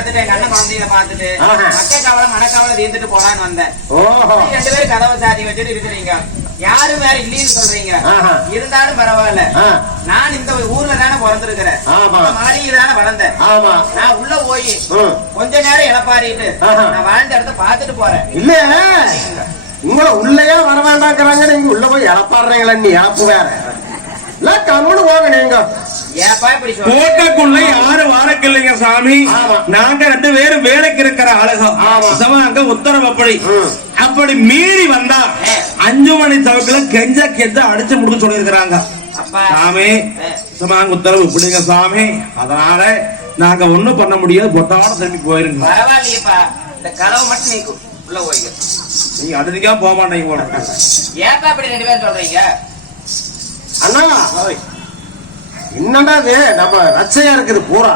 இருந்துட்டு ஆஹா. மக்க கவலை மனக்கவலை தீர்த்துட்டு போலான்னு வந்தேன். ரெண்டு பேரும் கதவை சாத்தி வச்சுட்டு இருக்கிறீங்க. யாரும் வேற இல்லைன்னு சொல்றீங்க. இருந்தாலும் பரவாயில்ல. நான் இந்த ஊர்ல தானே பிறந்திருக்கிறேன். மாளிகையில தானே வளர்ந்தேன். ஆமா. நான் உள்ள போய். கொஞ்ச நேரம் இழப்பாரிட்டு. நான் வாழ்ந்த இடத்த பார்த்துட்டு போறேன். இல்ல உங்களை உள்ளேயே வர வேண்டாங்கிறாங்க நீங்க உள்ள போய் இழப்பாடுறீங்களா நீ இழப்பு வேற. இல்ல கம்முன்னு போங்க நீங்க. கோட்டைக்குள்ள யாரும் வாரக்கில்லைங்க சாமி. ஆமா. நாங்க ரெண்டு பேரும் வேலைக்கு இருக்கிற ஆளுகம் ஆமா. அங்க உத்தரவு அப்படி. அப்படி மீறி வந்தா. அஞ்சு மணி தவக்குல கெஞ்ச கெஞ்ச அடிச்சு முடிக்க சொல்லியிருக்கிறாங்க. அப்பா. சாமி. சமாங்க உத்தரவு இப்படிங்க சாமி. அதனால நாங்க ஒண்ணும் பண்ண முடியாது. பொட்டாட திரும்பி போயிருங்க. பரவாயில்லையப்பா. இந்த மட்டும் நீக்கு உள்ள போய்க்க நீங்க அடுத்துக்கா போக மாட்டீங்க போல. ஏப்பா இப்படி ரெண்டு பேரும் சொல்றீங்க? அண்ணா என்னடா இது? நம்ம ரச்சையா இருக்குது பூரா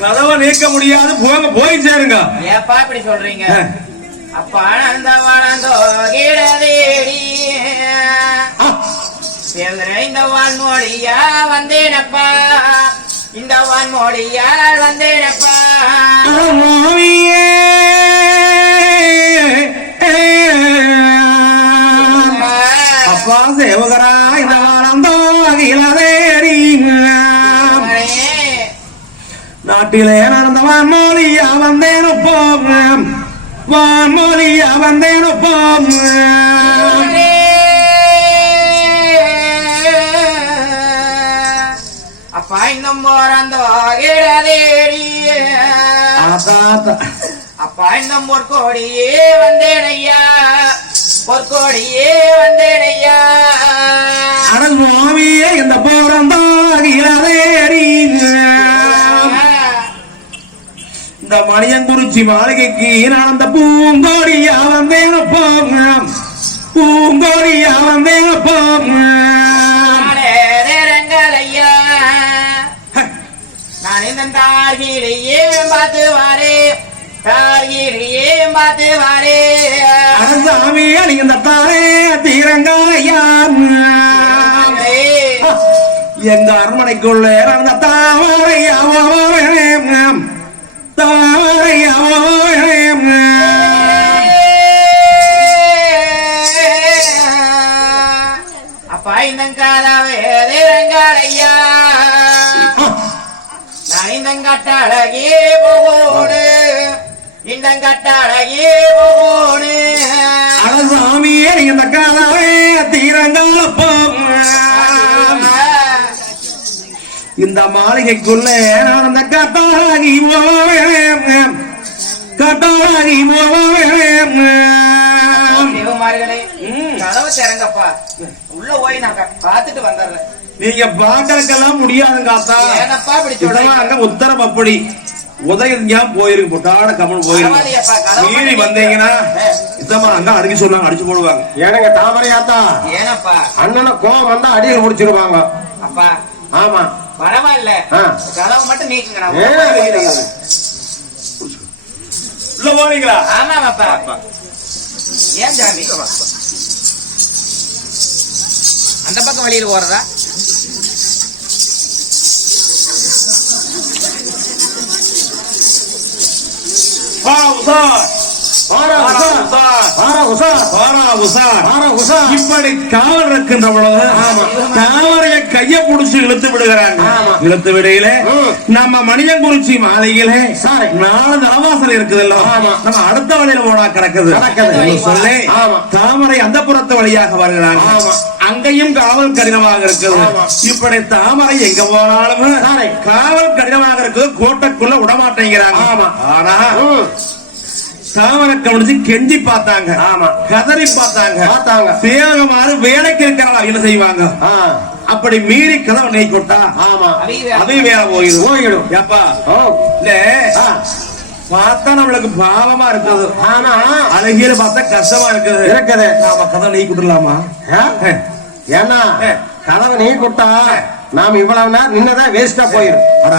கதவை நீக்க முடியாது போங்க போய் சேருங்க. ஏப்பா இப்படி சொல்றீங்க. அப்பா அந்த வளர்ந்தோ கிடதேடி இந்த வான்மொழியா வந்தேனப்பா. இந்த வான்மொழியா வந்தேனப்பா. அகிலதேரி நாட்டிலே நடந்த வான்மொழியா வந்தேனு போங்க. வான்மொழியா வந்தேனு போங்க. அப்பா இன்னும் போறந்தோ? ஆத்தாத்தா அப்பா இன்னும் பொற்கோடியே வந்தேனையா பொற்கோடியே வந்தேனையா. அட சுவாமியே இந்த போறந்தோ அகிலதேரி இந்த மணியங்குறிச்சி மாளிகைக்கு நடந்த பூங்கோடியா வந்தேனு போங்க பூங்கோடியா வந்தேனு போங்க நான் இந்த தார்கிலேயே பார்த்து வாரே நீங்க இந்த தாரே தீரங்காலையா எங்க அரண்மனைக்குள்ள நடந்த தாமரையாவோ தாமரையாவோ அப்பா இந்த காலாவே ரங்காலையா நான் இந்த கட்டாளகே போகோடு அரசாமியே நீங்க இந்த காலாவே தீரங்கால போங்க இந்த மாளிகைக்குள்ள நடந்த கட்டாகி கட்டாகி சிவமார்களே ம். கதவை திறங்கப்பா. உள்ள போய் நான் க- பார்த்துட்டு வந்துடுறேன். நீங்க பாக்கறதுக்கெல்லாம் முடியாதுங்க ஆத்தா ஏனப்பா இப்படி சொல்றீங்க? அங்க உத்தரவு அப்படி. உதயம் போயிருக்கு பொட்டாட கமல் போயிருக்கு மீறி வந்தீங்கன்னா. இதமா அங்க அடிக்க சொன்னாங்க அடிச்சு போடுவாங்க. ஏனுங்க தாமரையாத்தா? ஏனப்பா? அண்ணனை கோவம் வந்தா அடியில் முடிச்சிருவாங்க. அப்பா. ஆமா. பரவாயில்ல. கதவை மட்டும் நீக்குங்க உள்ள போறீங்களா? ஆமாவாப்பா ஏன் சாமி? அந்த பக்கம் வெளியில போறதா? இப்படி காவல் இருக்கின்ற பொழுது ஆமா. தாமரைய கைய புடிச்சு இழுத்து விடுகிறாங்க. இழுத்து விடையில. நம்ம மணியங்குறிச்சி மாளிகையில சரி. நாலு தலவாசல் இருக்குதுல்ல. நம்ம அடுத்த வழியில போனா கிடக்குது சொல்லி. தாமரை அந்த புறத்து வழியாக வருகிறாங்க ஆமா. அங்கேயும் காவல் கடினமாக இருக்குது ஆமா. இப்படி தாமரை எங்க போனாலும். காவல் கடினமாக இருக்குது. கோட்டைக்குள்ள விடமாட்டேங்கிறாங்க. ஆமா. ஆனா ம், தாமரை கவனிச்சு கெஞ்சி பார்த்தாங்க. ஆமா. கதறி பார்த்தாங்க. பார்த்தாங்க. சேவகமாறு வேலைக்கு இருக்கிறாங்க என்ன செய்வாங்க? அப்படி மீறி கதவை நெய் கொட்டா. ஆமா. அது வேலை போயிடும். போயிடும். ஏப்பா. ஓ. இல்ல ஆ, பார்த்தா நம்மளுக்கு பாவமா இருக்குது. ஆனா. அழகிய பார்த்தா கஷ்டமா இருக்குது. இருக்குது. நாம கதவை நெய் கொட்டுலாமா ஆ? ஏன்னா. கதவை நீ கொடுத்தா நாம இவ்வளவு நேரம் நின்னதான் வேஸ்டா போயிரும் அடா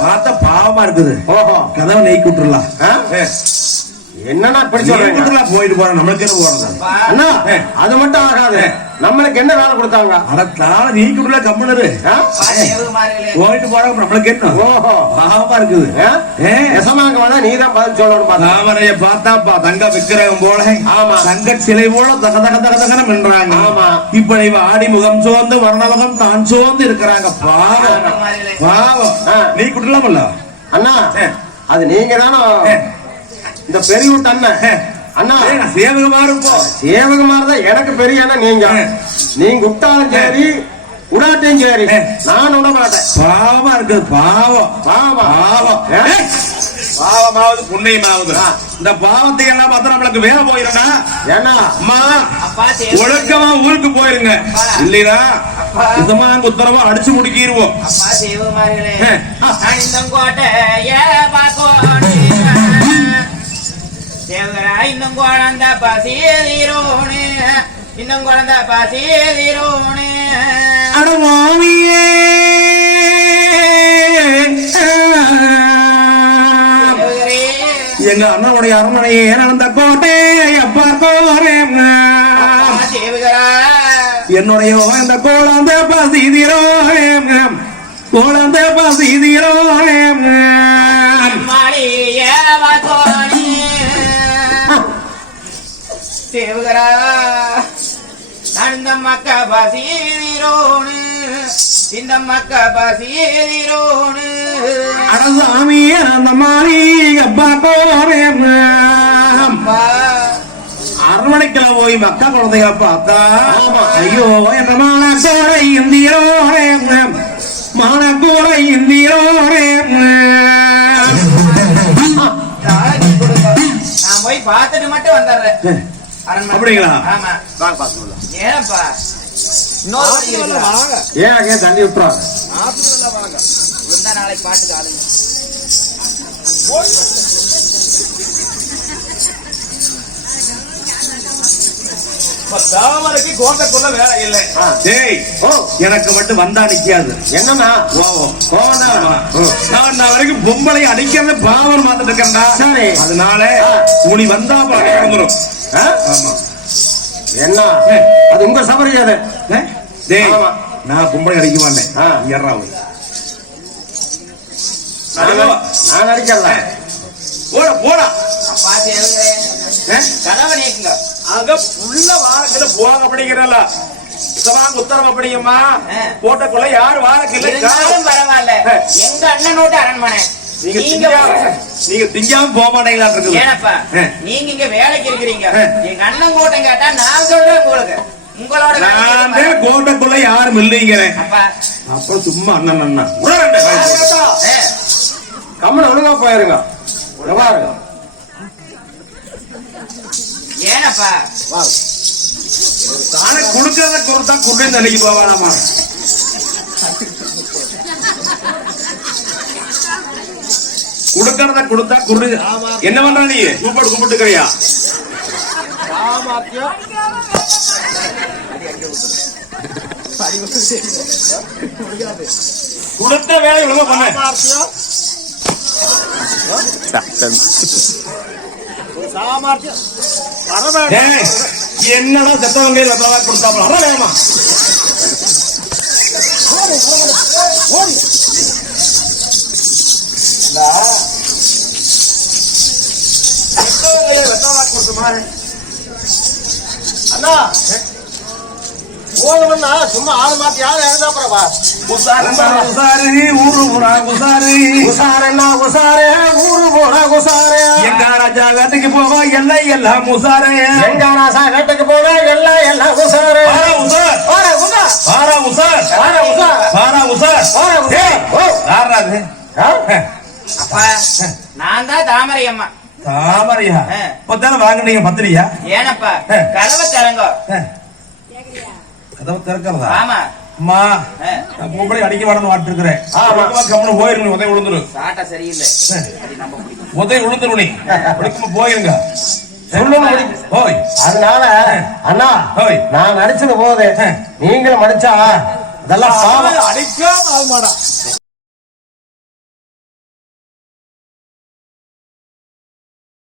பார்த்தா பாவமா இருக்குது. ஓஹோ. கதவை நெய் கொட்டுலாம்? என்னன்னா நீங்களும் போயிட்டு போறோம் நம்மளுக்கு என்ன போறது அப்பா, அண்ணா அது மட்டும் ஆகாது. நம்மளுக்கு என்ன வேலை கொடுத்தாங்க? அடத்தால ஆ? அப்பா, தேவகுமார்களே. போயிட்டு போறோம் நம்மளுக்கு என்ன? ஓஹோ. பாவமா இருக்குது. எசமாங்க வேணா பதில் சொல்லணும் தாமரைய பார்த்தாப்பா தங்க விக்கிரகம் போல. ஆமா. தங்க சிலை போல தக தக தக ஆமா. இப்ப இவ ஆடி முகம் சோர்ந்து வர்ணமுகம் தான் சோர்ந்து இருக்கிறாங்க. பாவம். பாவம். நீ குட்டலாமல்ல அண்ணா. அது நீங்க தானே. இந்த பெரியவுட்டு அண்ணன். அண்ணா சேவகமா இருப்போம் சேவகமார் தான் எனக்கு பெரிய அண்ணன் நீங்க. நீங்க விட்டாலும் சரி விடாட்டையும் சரி. நான் விட மாட்டேன் பாவமா இருக்குது பாவம். பாவம். பாவம். பாவமாவது புண்ணியமாவது. இந்த பாவத்தை எல்லாம் பார்த்தா நம்மளுக்கு வேலை போயிருந்தா ஏன்னா? அம்மா ஒழுக்கமா ஊருக்கு போயிருங்க. இல்லையா அப்பா. சுத்தமா உத்தரவா அடிச்சு முடிக்கிருவோம். தேவரா, இன்னும் குழந்த பசி தீரோனு. இன்னும் குழந்த பசி தீரோனு. அடமாமியே தேவரே, எங்க அண்ணனுடைய அரண்மனையே நடந்த பார்க்கோரேன் அப்பா, தேவகரா, என்னுடைய இந்த குழந்தை பசி தீரோரேன் குழந்தை பசி தேவகரா, நான் இந்த மக்க பசி தீரோனு இந்த மக்க பசி தீரோனு அடசாமியே அந்த மாதிரி பார்க்கோரேன் அப்பா அரண்மனைக்கெல்லாம் போய் மக்கா குழந்தைகளை பார்த்தா. ஐயோ என்ற மானக்கூட இந்தியோரே மானக்கூட இந்தியோரே. நான் போய் பார்த்துட்டு மட்டும் வந்துடுறேன். அப்படிங்களா? ஆமா. வாங்க பாத்துக்கலாம் ஏனப்பா? ஏன் அங்கே தள்ளி விட்டுறாங்க? நாளைக்கு பாட்டுக்கு ஆளுங்க தாமரைக்கு கோட்டைக்குள்ள வேலை இல்லை. டேய் ஓ எனக்கு மட்டும் வந்தா நிக்காது. என்னண்ணா கோவம் கோவம் நான் நான் வரைக்கும் பொம்பளை அடிக்கிறத பாவம் பார்த்துட்டு இருக்கேன்டா. சரி. அதனால உனி வந்தா வந்துடும் ஆமா என்ன. அது உங்க சபரியாது ஏ? டேய். நான் பொம்பளை அடிக்க மாட்டேன் ஆ. எறாவு நான் அடிக்கல போட போடா ஏ? கதவை நீக்குங்க அங்க புள்ள வாரத்துல போக அப்படிங்கிறல்ல சுத்தமாக உத்தரவு அப்படிங்கம்மா ஆ. கோட்டைக்குள்ள யாரு வாரக்கு இல்ல பரவாயில்ல. எங்க அண்ணனோட அரண்மனை நீங்க நீங்க திங்காம நீங்க திங்காம போக மாட்டீங்களா இருக்குது ஏனப்பா. நீங்க இங்க வேலைக்கு இருக்கிறீங்க. எங்க அண்ணன் கூட்டம் கேட்டா நான் சொல்றேன் உங்களுக்கு. உங்களோட நான். கோட்டைக்குள்ள யாரும் இல்லைங்கிறேன் அப்பா. சும்மா அண்ணன் ஏ, கம்மன் ஒழுங்கா போயிருங்க. இங்க பாருங்க ஏனப்பா? தானே கொடுக்கறத கொடுத்தா குடுன்னு நினைக்க போவானாமா? கொடுக்கறத கொடுத்தா குடு என்ன பண்ற நீ? கூப்பிட்டு கூப்பிட்டுக்கிறியா? கொடுத்த வேலை ஒழுங்கா பண்ண. ஏய், என்னடா செத்தவங்க ரத்தவா கொடுத்தாப்பல? அற வேகமா. செத்தவங்க அண்ணா போகணும்னா சும்மா ஆள் மாத்தி ஆள் இறந்தா அப்புறம் வா உசாரு உசாரு ஊரு ஊரா உசாரு உசாரண்ணா உசாரே ஊரு போனா உசாரே எங்க ராஜா வீட்டுக்கு போவா எல்லை எல்லாம் உசாரு எங்க ராசா கட்டுக்கு போனா எல்லாம் எல்லாம் உசாரே பாரா உசார். பாரா உசார். பாரா உசார் வாடா, உசா. ஏய், ஓ. யார்ரா அது? அப்பா நான் தான் தாமரை அம்மா தாமரையா. இப்பதானே வாங்குனீங்க பத்திரியா ஏனப்பா. கதவை திறங்கோ. கதவு திறக்கிறதா? ஆமா. அம்மா அடிக்க வேணும்னு வாட்டு இருக்கிறேன் ஆமா. கம்மனு போயிருங்க உதவி விழுந்துரு சாட்டை சரியில்லை. உதவி விழுந்துரு நீ. பிடிக்குமா போயிருங்க. அதனால அண்ணா ஓய். நான் நடிச்சது போது நீங்களும் மடிச்சா இதெல்லாம் பாவம். அடிக்காம ஆக மாட்டா.